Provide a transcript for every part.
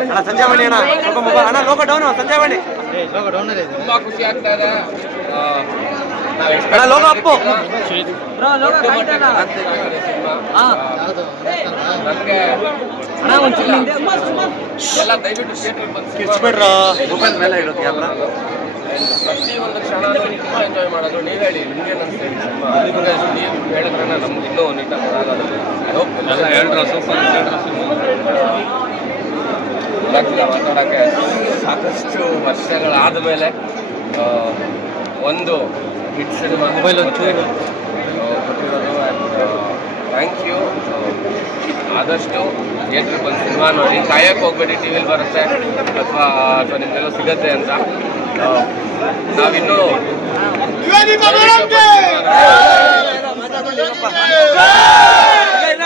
ಅಣ್ಣ ಸಂಜಾವಣಿ ಅಣ್ಣ ಸ್ವಲ್ಪ ಮೊಬೈಲ್ ಅಣ್ಣ ಲೋಕ ಡೌನ್ ಸಂಜಾವಣಿ ತುಂಬಾ ಖುಷಿ ಆಗ್ತಾ ಇದೆ ಅಣ್ಣ ಲೋಕ ಅಪ್ಪು ನನ್ಗೆ ಎಲ್ಲ ದಯವಿಟ್ಟು ಥಿಯೇಟ್ರಿಗೆ ಬಂದು ಸಿನಿಮಾ ಕಿರ್ಚ್ಬಿಡ್ರ. ಮೊಬೈಲ್ ಮೇಲೆ ಇರೋ ಕ್ಯಾಮ್ರಾ. ಪ್ರತಿ ಒಂದು ಕ್ಷಣ ತುಂಬ ಎಂಜಾಯ್ ಮಾಡೋದು. ನೀವು ಹೇಳಿ ನಿಮ್ಗೆ ಅನಿಸ್ತಾ ಹೇಳಿ ಸಿನಿಮಾ ನಿಮ್ಗೆ ನೀವು ಹೇಳಿದ್ರೆ ನಮ್ಗೆ ಇನ್ನೂ ನೀಟಾಗಿ ಗೊತ್ತಾಗೋದು ಐ ಹೋಪ್ ಹೇಳಿದ್ರು ಸೂಪರ್ ಮಾತಾಡೋಕ್ಕೆ ಸಾಕಷ್ಟು ವರ್ಷಗಳಾದ ಮೇಲೆ ಒಂದು ಹಿಟ್ ಸಿನಿಮಾ ಮೊಬೈಲ್ ಕೊಟ್ಟಿರೋದು ಥ್ಯಾಂಕ್ ಯು ಆದಷ್ಟು ಥಿಯೇಟ್ರಿಗೆ ಬಂದು ಸಿನಿಮಾ ನೋಡಿ. ಕಾಯಕ್ಕೆ ಹೋಗ್ಬೇಡಿ ಟಿ ವಿಲಿ ಬರುತ್ತೆ. ಅಥವಾ ಅಥವಾ ಸಿಗುತ್ತೆ ಸಿಗತ್ತೆ ಅಂತ. ನಾವಿನ್ನೂ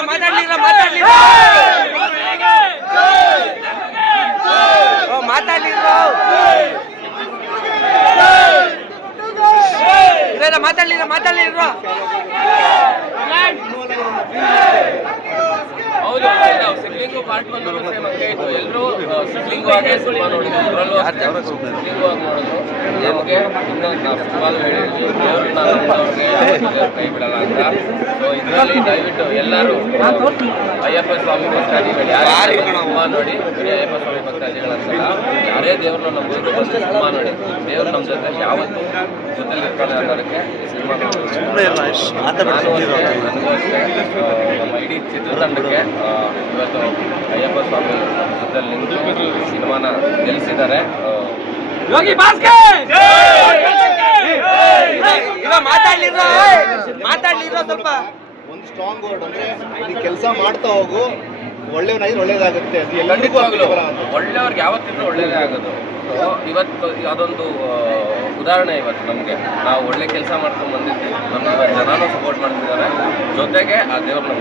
ಮಾತಾಡ್ಲಿಲ್ಲ ಮಾತಾಡ್ಲಿಲ್ಲ ಮಾತಾಡ್ಲಿಲ್ಲ ಮಾತಾಡ್ಲಿಲ್ಲ ಮಾತಾಡ್ಲಿಲ್ಲ ಹೌದು ನಾವು ಸಿಬ್ಲಿಂಗು ಪಾರ್ಟ್ ಒನ್ ಸೇಮ್ ಹಂಗೆ ಇತ್ತು ಎಲ್ಲರೂ ಸಿಬ್ಲಿಂಗು ಸಿನಿಮಾ ನೋಡಿದ್ರು ಅದರಲ್ಲೂ ಅಷ್ಟೇ. ಸಿಬ್ಲಿಂಗು ಆಗಿ ನೋಡಿದ್ರು ನಮಗೆ ಇನ್ನೂ ನಾವು ಫುಟ್ಬಾಲ್ ಹೇಳಿದ್ವಿ. ಕೈ ಬಿಡಲ್ಲ ಅಂತ. ಸೊ ಇದರಲ್ಲಿ ದಯವಿಟ್ಟು ಎಲ್ಲರೂ ಅಯ್ಯಪ್ಪ ಸ್ವಾಮಿ ಭಕ್ತಾದಿಗಳು ಯಾರು ಸಿನಿಮಾ ನೋಡಿ ಅಯ್ಯಪ್ಪ ಸ್ವಾಮಿ ಭಕ್ತಾದಿಗಳಂತಲ್ಲ ಯಾರೇ ದೇವ್ರನ್ನ ನಂಬಿದ್ರು ಬಂದು ಸಿನಿಮಾ ನೋಡಿ. ದೇವ್ರು ನಮ್ಮ ಜೊತೆ ಯಾವತ್ತೂ ಜೊತೆಲಿ ಇರ್ತಾರೆ ಅನ್ನೋದಕ್ಕೆ ಸಿನಿಮಾ ನಾನು ಅಷ್ಟೇ, ನನಗೂ ಅಷ್ಟೇ ಆ, ನಮ್ಮ ಇಡೀ ಚಿತ್ರತಂಡಕ್ಕೆ ಇವತ್ತು ಅಯ್ಯಪ್ಪ ಸ್ವಾಮಿ ಜೊತೆಲಿ ನಿಂತು ಸಿನಿಮಾನ ನಿಲ್ಲಿಸಿದ್ದಾರೆ ಯೋಗಿ ಮಾತಾಡ್ಲಿಲ್ಲ ಸ್ವಲ್ಪ? ಒಂದು ಸ್ಟ್ರಾಂಗ್ ವರ್ಡ್ ಅಂದ್ರೆ ಈ ಕೆಲಸ ಮಾಡ್ತಾ ಹೋಗು ಒಳ್ಳೆಯವನಾಗಿ ಒಳ್ಳೇದಾಗುತ್ತೆ ಎಲ್ಲರಿಗೂ ಒಳ್ಳೆಯವ್ರಿಗೆ ಯಾವತ್ತಿದ್ರೂ ಒಳ್ಳೇದೇ ಆಗೋದು. ಇವತ್ತು ಅದೊಂದು ಉದಾಹರಣೆ ಇವತ್ತು ನಮಗೆ. ನಾವು ಒಳ್ಳೆ ಕೆಲಸ ಮಾಡ್ಕೊಂಡು ಬಂದಿದ್ದೀವಿ. ನಮ್ಗೆ ಜನಾನು ಸಪೋರ್ಟ್ ಮಾಡ್ತಿದ್ದಾರೆ. ಜೊತೆಗೆ ಆ ದೇವ್ರು ನಮ್ಮ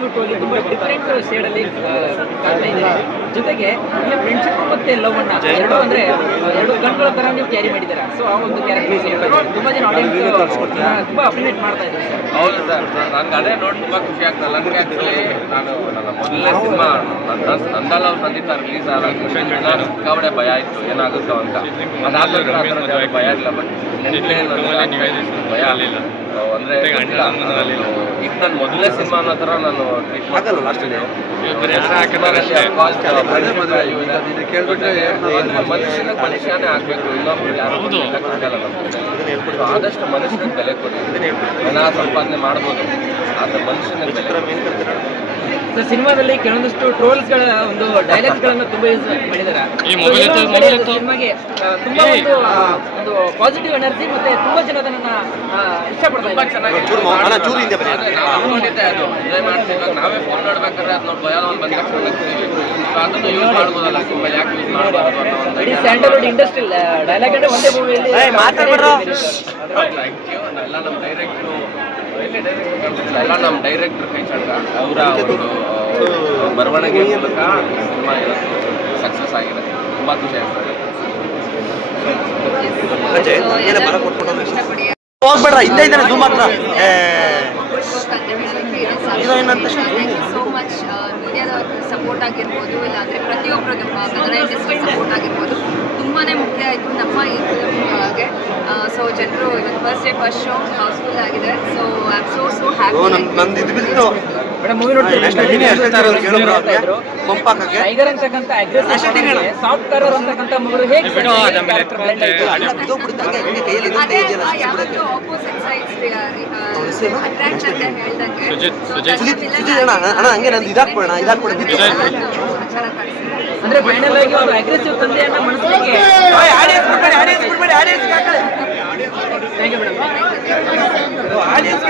ಸೊ ಹೋಗಿ ಈ ತುಂಬಾ ಡಿಫ್ರೆಂಟ್ ಶೇಡ್ ಅಲ್ಲಿ ಕಾಣ್ತಾ ಇದೆ. ಜೊತೆಗೆ ಈ ಫ್ರೆಂಡ್ಶಿಪ್ ಮತ್ತೆ ಲವ್ ಅನ್ನ ಎರಡು ಅಂದ್ರೆ ಎರಡು ಗಂಟುಗಳ ತರ ನೀವು ಕ್ಯಾರಿ ಮಾಡಿದ್ದೀರಾ? ಸೊ ಆ ಒಂದು ಕ್ಯಾರೆಕ್ಟರ್ ತುಂಬಾ ಜನ ಆಡಿಯನ್ಸ್ ತುಂಬಾ ಅಪ್ರಿನೇಟ್ ಮಾಡ್ತಾ ಇದ್ದಾರೆ ಸರ್ ಹೌದು ಸರ್ ನಂಗೆ ಅದೇ ನೋಡಿ ತುಂಬಾ ಖುಷಿ ಆಗ್ತಲ್ಲ ನನಗೆ ಆ್ಯಕ್ಚುಲಿ ನಾನು ನನ್ನ ಮೊದಲನೇ ಸಿನಿಮಾ ನನ್ನ ನಂದಲ್ಲ ಅವ್ರು ಸಂದೀಪ ರಿಲೀಸ್ ಆದಾಗ ಸಿಕ್ಕಾವಡೆ ಭಯ ಇತ್ತು. ಏನಾಗುತ್ತೋ ಅಂತ. ಅದಾದ್ಮೇಲೆ ಭಯ ಇಲ್ಲ ಬಟ್ ಭಯ ಆಗಲಿಲ್ಲ ಅಂದ್ರೆ ಈಗ ನನ್ನ ಮೊದಲನೇ ಸಿನಿಮಾ ಅನ್ನೋ ಥರ ನಾನು ಟ್ರೀಟ್. ಮನುಷ್ಯನ ಮನುಷ್ಯನೇ ಆಗಬೇಕು. ಇನ್ನೊಬ್ರು ಯಾರು ಆಗಲ್ಲ ನಮ್ಗೆ. ಆದಷ್ಟು ಮನುಷ್ಯನಿಗೆ ಬೆಲೆ ಕೊಡಿ. ಹಣ ಸಂಪಾದನೆ ಮಾಡ್ಬೋದು. ಆದ್ರೆ ಮನುಷ್ಯನ ಬೆಲೆ ಸಿನಿಮಾದಲ್ಲಿ ಕೆಲವೊಂದಷ್ಟು ಟ್ರೋಲ್ಸ್ಗಳ ಒಂದು ಡೈಲಾಗ್ಸ್ ಗಳನ್ನ ತುಂಬಾ ಯೂಸ್ ಮಾಡಿದ್ದಾರೆ. ಸಿನಿಮಾಗೆ ತುಂಬಾ ಒಂದು ಒಂದು ಪಾಸಿಟಿವ್ ಎನರ್ಜಿ ಮತ್ತೆ ತುಂಬಾ ಜನ ಅದನ್ನ ಇಷ್ಟಪಡ್ತಾರೆ ಇಷ್ಟಪಡ್ತಾ ತುಂಬಾ ಚೆನ್ನಾಗಿ ಅಣ್ಣ, ಚೂರು ಹಿಂದೆ ಬನ್ನಿ. ಆದ್ರೆ ನಾವು ಫೋನ್ ಮಾಡಬೇಕಾದ್ರೆ ಅದು ನೋಡಿ ಭಯ ಒಂದು ಬಂದ. ಅದನ್ನು ಯೂಸ್ ಮಾಡ್ಬೋದಲ್ಲ ಯಾಕೆ ಯೂಸ್ ಮಾಡಬಾರ್ದು ಅನ್ನೋ ಒಂದು ಇಡೀ ಸ್ಯಾಂಡಲ್ವುಡ್ ಇಂಡಸ್ಟ್ರಿ ಡೈಲಾಗ್ ಅಂದ್ರೆ ಒಂದೇ ಮೂವಿಯಲ್ಲಿ ಮಾತಾಡ್ಬಿಡ್ರು. ಮಾತಾಡ್ಬೇಡ್ರೋ. ಥ್ಯಾಂಕ್ ಯು ಎಲ್ಲ ನಮ್ಮ ಡೈರೆಕ್ಟ್ರು ಎಲ್ಲ ನಮ್ಮ ಡೈರೆಕ್ಟರ್ ಕೈ ಚಂದ. ಅವರ ಒಂದು ಬರವಣಿಗೆ ಮೂಲಕ ಸಿನಿಮಾ ಇವತ್ತು ಸಕ್ಸಸ್ ಆಗಿದೆ. ತುಂಬ ಖುಷಿ ಆಗ್ತದೆ. ಹೋಗ್ಬೇಡ್ರ ಹಿಂದೆ ಇದ್ದಾನೆ ಝೂಮ್ ಹತ್ರ. ಸೋ ಮಚ್ ಮೀಡಿಯಾದವ್ರ ಸಪೋರ್ಟ್ ಆಗಿರ್ಬೋದು ಇಲ್ಲಾಂದರೆ ಪ್ರತಿಯೊಬ್ಬರದ್ದು ಕನ್ನಡ ಇಂಡಸ್ಟ್ರಿ ಸಪೋರ್ಟ್ ಆಗಿರ್ಬೋದು. ತುಂಬಾ ಮುಖ್ಯ ಆಯಿತು ನಮ್ಮ ಈ ಫಿಲ್ಮ್ಗೆ ಸೊ ಜನರು ಇವತ್ತು first day first show housefull ಆಗಿದೆ. So I am so so oh happy ನನ್ ನಂದು ಇದು ಬಿದ್ದು ಮೇಡಮ್ ಮೂವಿ ಪಂಪಾಕಕ್ಕೆ? ಟೈಗರ್ ಅಂತಕ್ಕಂಥ. ಅಗ್ರೆಸಿವ್ ಸಾಫ್ಟ್ ಕಲರ್ ಅಂತಕ್ಕಂಥ ಮಗಳು ಹೇಗೆ ಇದು ಹಿಂಗೆ ಕೈಯಲ್ಲಿ. ಯಾವತ್ತೂ ಆಪೋಸಿಟ್ ಸೈಡ್ಸ್ ಅಟ್ರಾಕ್ಟ್ ಅಂತ ಹೇಳ್ದಂಗೆ. ಸುಜಿತ್ ಸುಜಿತ್. ಅಣ್ಣ ಅಣ್ಣ ಹಂಗೆ ನಂದು ಇದಾಕ್ಬೇಡ ಇದಾಕ್ಬೇಡ ಅಂದ್ರೆ ಫೈನಲ್ ಆಗಿ ಒಂದು ಅಗ್ರೆಸಿವ್ ತಂದೆಯನ್ನ ಮನಸ್ಸಿಗೆ ಆಡಿಯನ್ಸ್ ಬಿಡ್ಬೇಡಿ ಆಡಿಯನ್ಸ್ ಬಿಡ್ಬೇಡಿ ಆಡಿಯನ್ಸ್ ಹೇಗೆ ಮೇಡಮ್ ಆಡಿಯನ್ಸ್